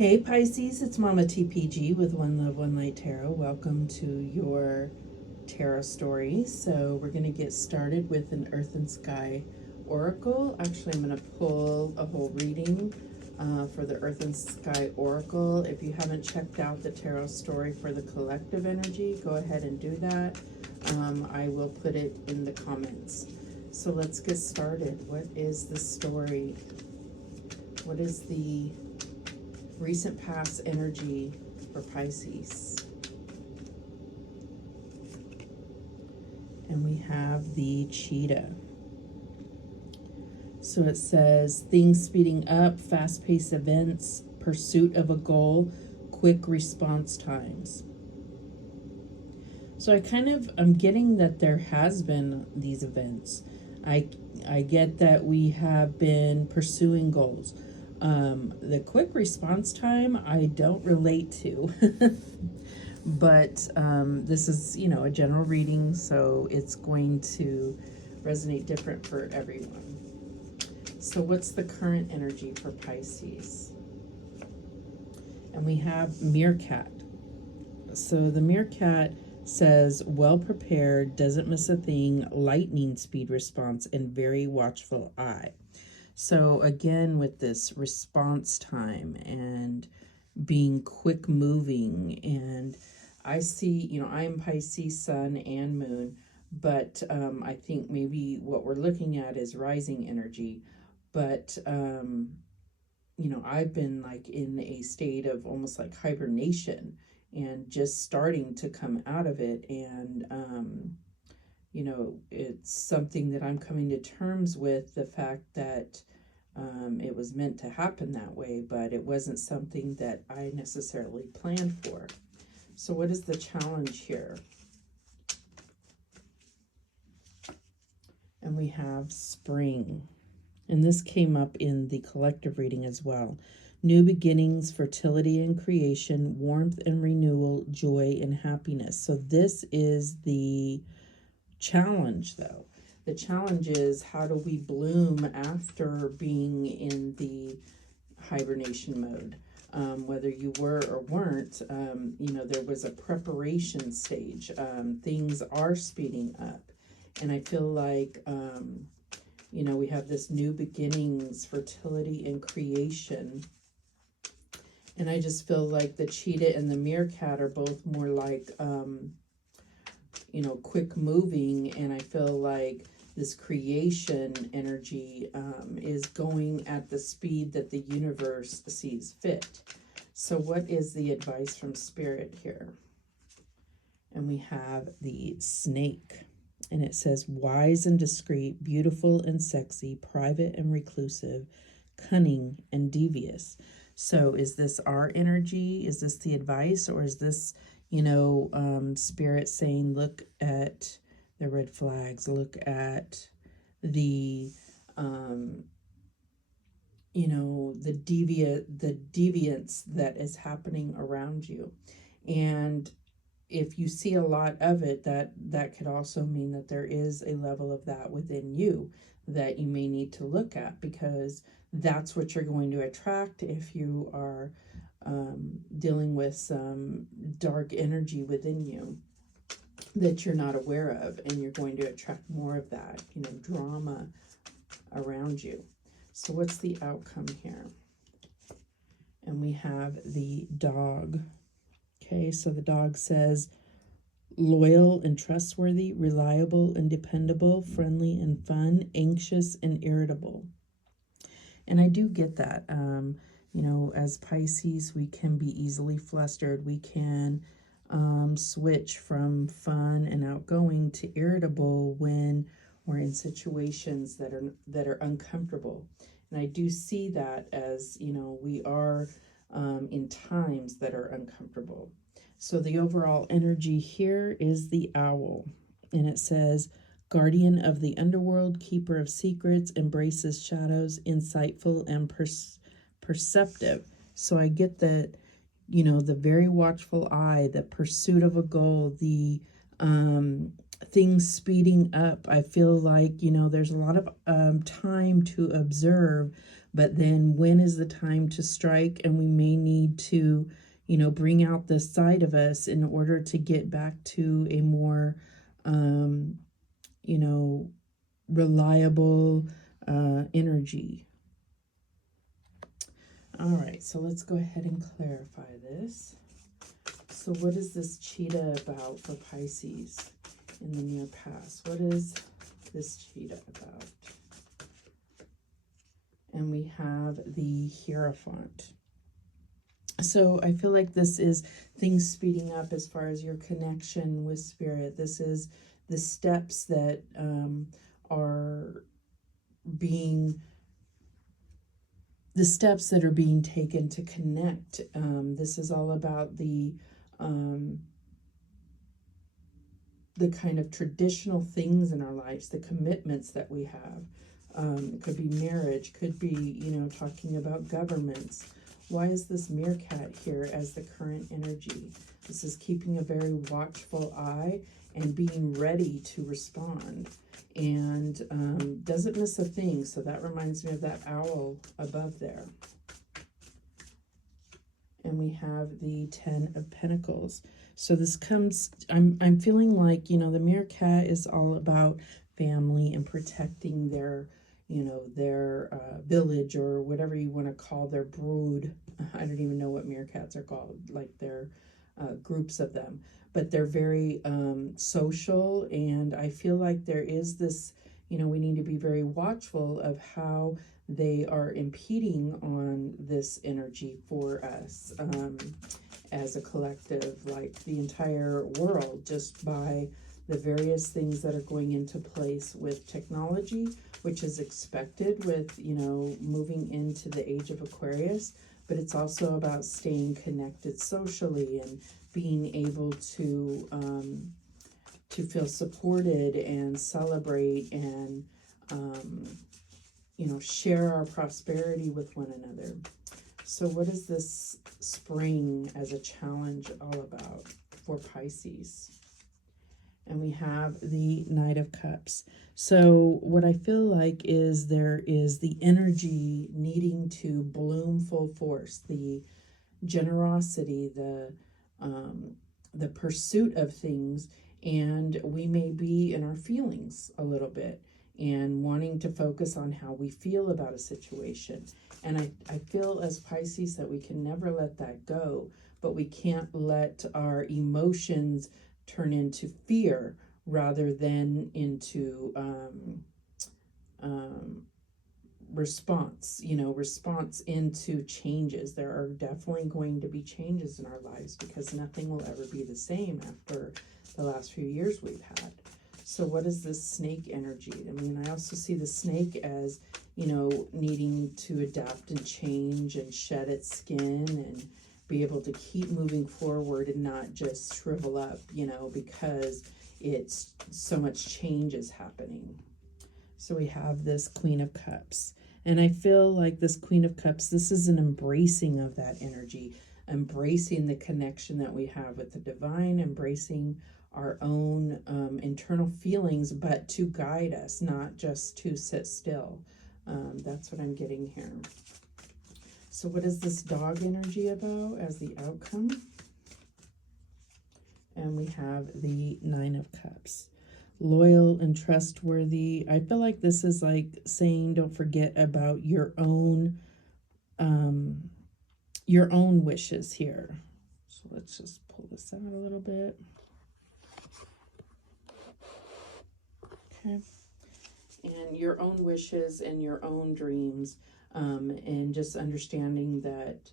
Hey Pisces, it's Mama TPG with One Love, One Light Tarot. Welcome to your tarot story. So we're going to get started with an Earth and Sky Oracle. Actually, I'm going to pull a whole reading for the Earth and Sky Oracle. If you haven't checked out the tarot story for the collective energy, go ahead and do that. I will put it in the comments. So let's get started. What is the story? What is the recent past energy for Pisces? And we have the cheetah. So it says things speeding up, fast-paced events, pursuit of a goal, quick response times. So I'm getting that there has been these events. I get that we have been pursuing goals. The quick response time I don't relate to. But this is, a general reading, so it's going to resonate different for everyone. So what's the current energy for Pisces? And we have meerkat. So the meerkat says, well prepared, doesn't miss a thing, lightning speed response, and very watchful eye. So again, with this response time and being quick moving, and I see, I'm Pisces sun and moon, but I think maybe what we're looking at is rising energy. But, I've been like in a state of almost like hibernation and just starting to come out of it. And, it's something that I'm coming to terms with, the fact that it was meant to happen that way, but it wasn't something that I necessarily planned for. So what is the challenge here? And we have spring. And this came up in the collective reading as well. New beginnings, fertility and creation, warmth and renewal, joy and happiness. So this is the challenge, though. The challenge is, how do we bloom after being in the hibernation mode? Whether you were or weren't, there was a preparation stage. Things are speeding up. And I feel like, we have this new beginnings, fertility and creation. And I just feel like the cheetah and the meerkat are both more like, quick moving. And I feel like this creation energy is going at the speed that the universe sees fit. So what is the advice from Spirit here? And we have the snake. And it says, wise and discreet, beautiful and sexy, private and reclusive, cunning and devious. So is this our energy? Is this the advice? Or is this, Spirit saying, look at the red flags, look at the, the deviance that is happening around you. And if you see a lot of it, that could also mean that there is a level of that within you that you may need to look at, because that's what you're going to attract if you are dealing with some dark energy within you that you're not aware of, and you're going to attract more of that, drama around you. So what's the outcome here? And we have the dog. Okay, so the dog says, loyal and trustworthy, reliable and dependable, friendly and fun, anxious and irritable. And I do get that. As Pisces, we can be easily flustered. We can switch from fun and outgoing to irritable when we're in situations that are uncomfortable. And I do see that as, we are in times that are uncomfortable. So the overall energy here is the owl. And it says, guardian of the underworld, keeper of secrets, embraces shadows, insightful and perceptive. So I get that, the very watchful eye, the pursuit of a goal, the things speeding up. I feel like, you know, there's a lot of time to observe, but then when is the time to strike? And we may need to, you know, bring out this side of us in order to get back to a more, you know, reliable energy. All right, so let's go ahead and clarify this. So what is this cheetah about for Pisces in the near past? What is this cheetah about? And we have the Hierophant. So I feel like this is things speeding up as far as your connection with spirit. This is the steps that are being taken to connect. This is all about the kind of traditional things in our lives, the commitments that we have. It could be marriage, could be, you know, talking about governments. Why is this meerkat here as the current energy? This is keeping a very watchful eye and being ready to respond, and doesn't miss a thing. So that reminds me of that owl above there. And we have the 10 of Pentacles. So this comes, I'm feeling like, you know, the meerkat is all about family and protecting their, you know, their village, or whatever you want to call their brood. I don't even know what meerkats are called, like they're groups of them. But they're very social, and I feel like there is this, you know, we need to be very watchful of how they are impeding on this energy for us as a collective, like the entire world, just by the various things that are going into place with technology, which is expected with, you know, moving into the age of Aquarius. But it's also about staying connected socially and being able to feel supported and celebrate and you know, share our prosperity with one another. So what is this spring as a challenge all about for Pisces? And we have the Knight of Cups. So what I feel like is there is the energy needing to bloom full force, the generosity, the pursuit of things, and we may be in our feelings a little bit and wanting to focus on how we feel about a situation. And I feel as Pisces that we can never let that go, but we can't let our emotions turn into fear rather than into response, you know, response into changes. There are definitely going to be changes in our lives because nothing will ever be the same after the last few years we've had. So what is this snake energy? I mean, I also see the snake as, you know, needing to adapt and change and shed its skin and be able to keep moving forward and not just shrivel up, you know, because it's so much change is happening. So we have this Queen of Cups. And I feel like this Queen of Cups, this is an embracing of that energy, embracing the connection that we have with the divine, embracing our own internal feelings, but to guide us, not just to sit still. That's what I'm getting here. So what is this dog energy about as the outcome? And we have the Nine of Cups. Loyal and trustworthy. I feel like this is like saying don't forget about your own wishes here. So let's just pull this out a little bit. Okay. And your own wishes and your own dreams, and just understanding that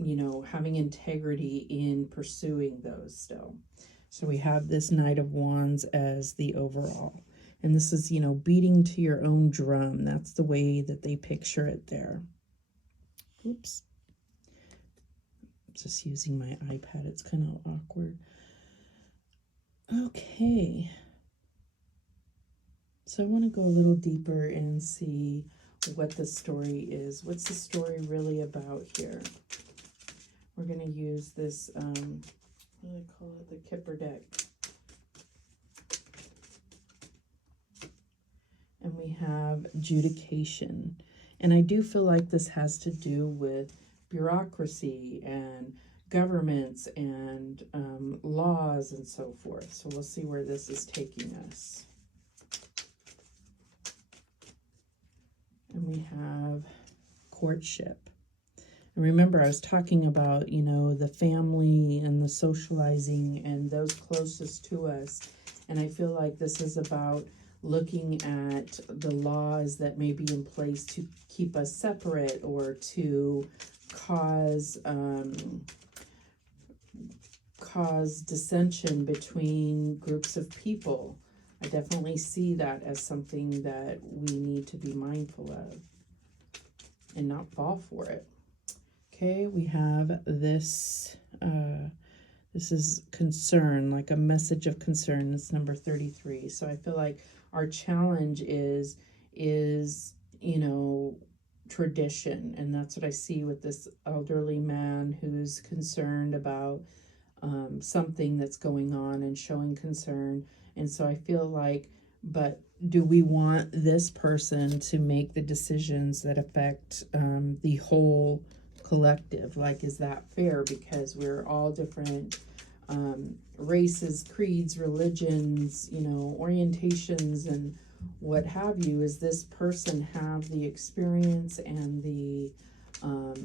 you know, having integrity in pursuing those still. So we have this Knight of Wands as the overall. And this is, you know, beating to your own drum. That's the way that they picture it there. Oops. Just using my iPad. It's kind of awkward. Okay. So I want to go a little deeper and see what the story is. What's the story really about here? We're going to use this, what do they call it? The Kipper deck. And we have adjudication. And I do feel like this has to do with bureaucracy and governments and laws and so forth. So we'll see where this is taking us. And we have courtship. And remember, I was talking about, you know, the family and the socializing and those closest to us. And I feel like this is about looking at the laws that may be in place to keep us separate or to cause dissension between groups of people. I definitely see that as something that we need to be mindful of and not fall for it. Okay, we have this, this is concern, like a message of concern. It's number 33. So I feel like our challenge is, you know, tradition. And that's what I see with this elderly man who's concerned about something that's going on and showing concern. And so I feel like, but do we want this person to make the decisions that affect the whole collective? Like, is that fair? Because we're all different races, creeds, religions, you know, orientations, and what have you. Is this person have the experience and the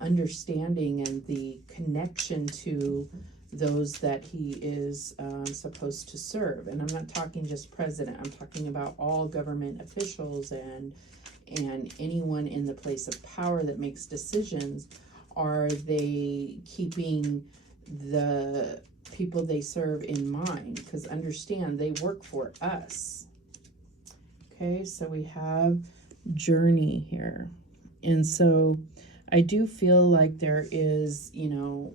understanding and the connection to those that he is supposed to serve? And I'm not talking just president. I'm talking about all government officials and anyone in the place of power that makes decisions. Are they keeping the people they serve in mind? Because understand, they work for us. Okay, so we have journey here. And so I do feel like there is, you know,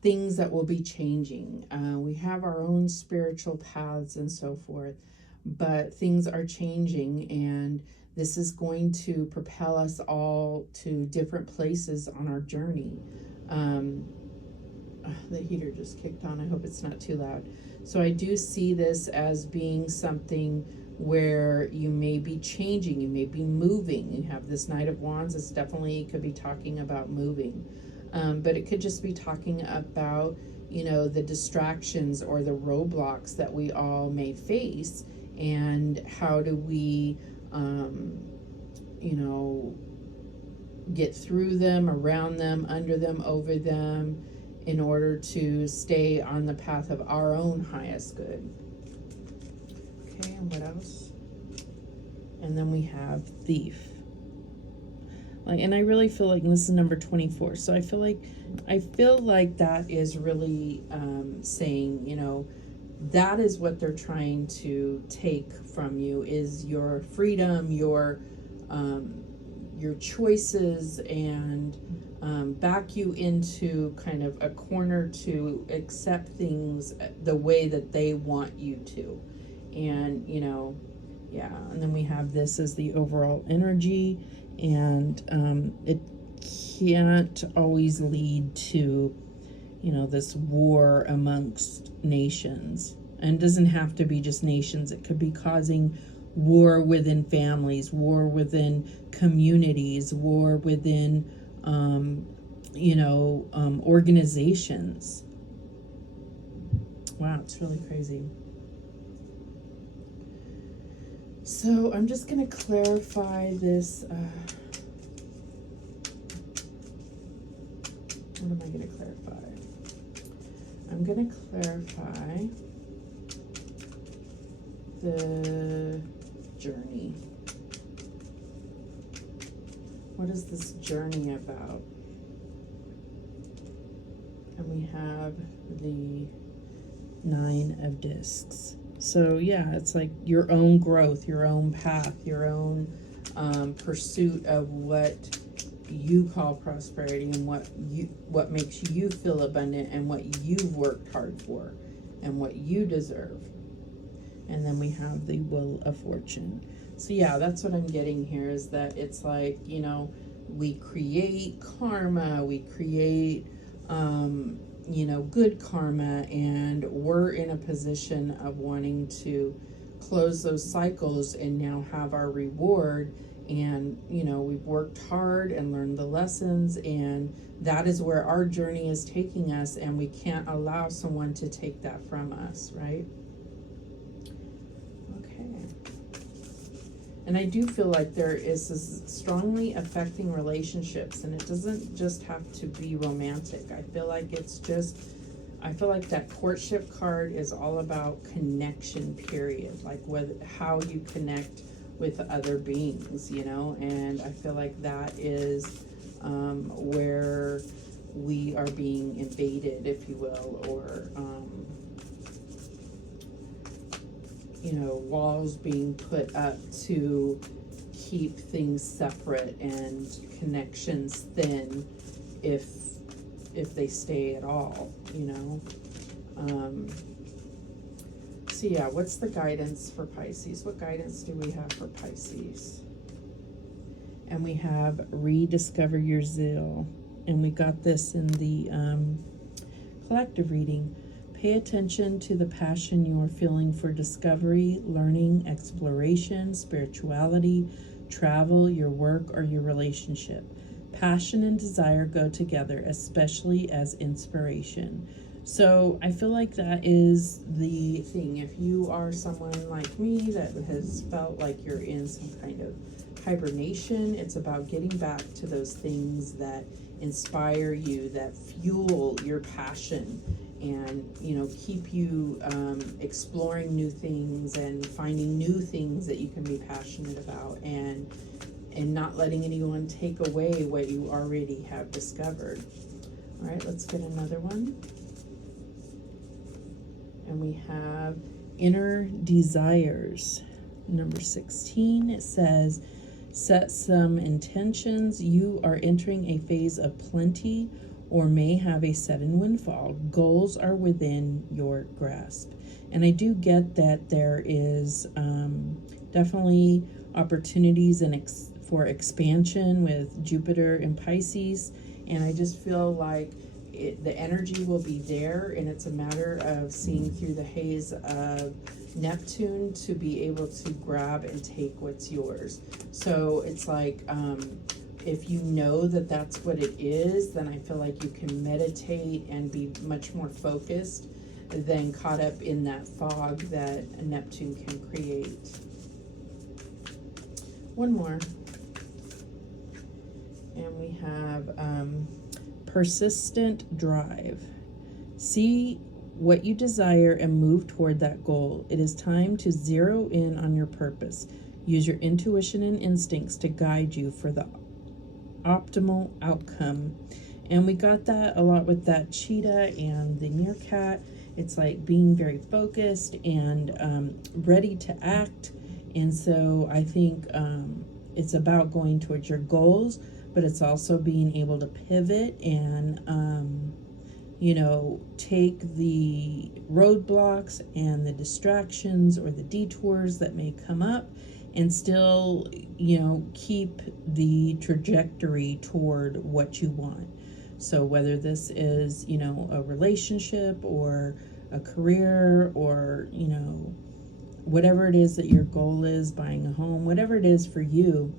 things that will be changing. We have our own spiritual paths and so forth, but things are changing, and this is going to propel us all to different places on our journey. The heater just kicked on. I hope it's not too loud. So I do see this as being something where you may be changing, you may be moving. You have this Knight of Wands. It's definitely could be talking about moving. But it could just be talking about, you know, the distractions or the roadblocks that we all may face, and how do we, you know, get through them, around them, under them, over them, in order to stay on the path of our own highest good. Okay, and what else? And then we have thief. Like, and I really feel like, and this is number 24. So I feel like that is really saying, you know, that is what they're trying to take from you, is your freedom, your choices, and back you into kind of a corner to accept things the way that they want you to. And, you know, yeah. And then we have this as the overall energy, and it can't always lead to, you know, this war amongst nations. And it doesn't have to be just nations. It could be causing war within families, war within communities, war within, you know, organizations. Wow, it's really crazy. So I'm just going to clarify this. What am I going to clarify? I'm going to clarify the journey. What is this journey about? And we have the 9 of Discs. So yeah, it's like your own growth, your own path, your own pursuit of what you call prosperity, and what makes you feel abundant, and what you've worked hard for, and what you deserve. And then we have the Wheel of Fortune. So yeah, that's what I'm getting here, is that it's like, you know, we create karma, we create you know, good karma, and we're in a position of wanting to close those cycles and now have our reward. And we've worked hard and learned the lessons, and that is where our journey is taking us, and we can't allow someone to take that from us, right? Okay. And I do feel like there is this strongly affecting relationships, and it doesn't just have to be romantic. I feel like that courtship card is all about connection, period. Like how you connect with other beings, and I feel like that is where we are being invaded, if you will, or walls being put up to keep things separate and connections thin, if they stay at all, So yeah, what's the guidance for Pisces? What guidance do we have for Pisces? And we have rediscover your zeal. And we got this in the collective reading. Pay attention to the passion you are feeling for discovery, learning, exploration, spirituality, travel, your work, or your relationship. Passion and desire go together, especially as inspiration. So I feel like that is the thing. If you are someone like me that has felt like you're in some kind of hibernation, it's about getting back to those things that inspire you, that fuel your passion, and keep you exploring new things and finding new things that you can be passionate about, and not letting anyone take away what you already have discovered. All right, let's get another one. And we have inner desires. Number 16, it says, set some intentions. You are entering a phase of plenty or may have a sudden windfall. Goals are within your grasp. And I do get that there is definitely opportunities for expansion with Jupiter and Pisces. And I just feel like the energy will be there, and it's a matter of seeing through the haze of Neptune to be able to grab and take what's yours. So it's like, if you know that that's what it is, then I feel like you can meditate and be much more focused than caught up in that fog that Neptune can create. One more. And we have persistent drive. See what you desire and move toward that goal. It is time to zero in on your purpose. Use your intuition and instincts to guide you for the optimal outcome. And we got that a lot with that cheetah and the meerkat. It's like being very focused and ready to act. And so I think it's about going towards your goals, but it's also being able to pivot and, take the roadblocks and the distractions or the detours that may come up and still, keep the trajectory toward what you want. So whether this is, a relationship or a career or, whatever it is that your goal is, buying a home, whatever it is for you,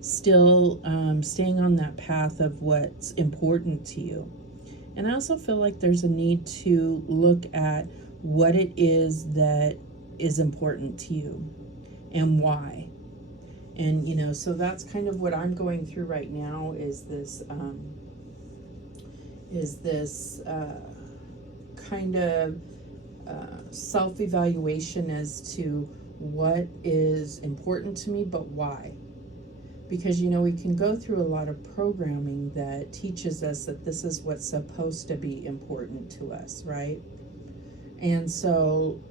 still staying on that path of what's important to you. And I also feel like there's a need to look at what it is that is important to you and why. And, so that's kind of what I'm going through right now is this kind of self-evaluation as to what is important to me, but why. Because, we can go through a lot of programming that teaches us that this is what's supposed to be important to us, right? And so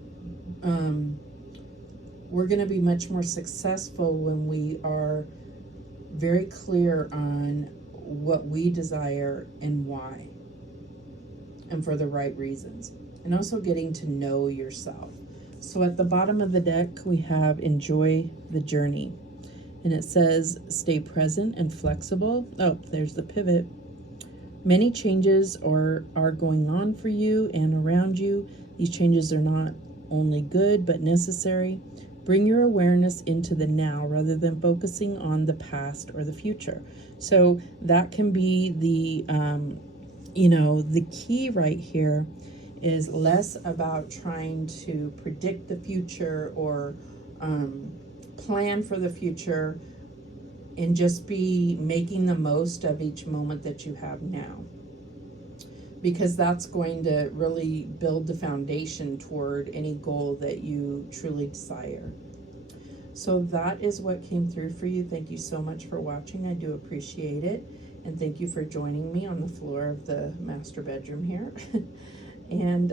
we're going to be much more successful when we are very clear on what we desire and why, and for the right reasons. And also getting to know yourself. So at the bottom of the deck, we have enjoy the journey. And it says, stay present and flexible. Oh, there's the pivot. Many changes are going on for you and around you. These changes are not only good, but necessary. Bring your awareness into the now rather than focusing on the past or the future. So that can be the key right here is less about trying to predict the future or plan for the future, and just be making the most of each moment that you have now, because that's going to really build the foundation toward any goal that you truly desire. So that is what came through for you. Thank you so much for watching. I do appreciate it. And thank you for joining me on the floor of the master bedroom here. And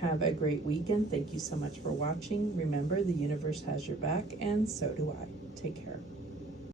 have a great weekend. Thank you so much for watching. Remember, the universe has your back, and so do I. Take care.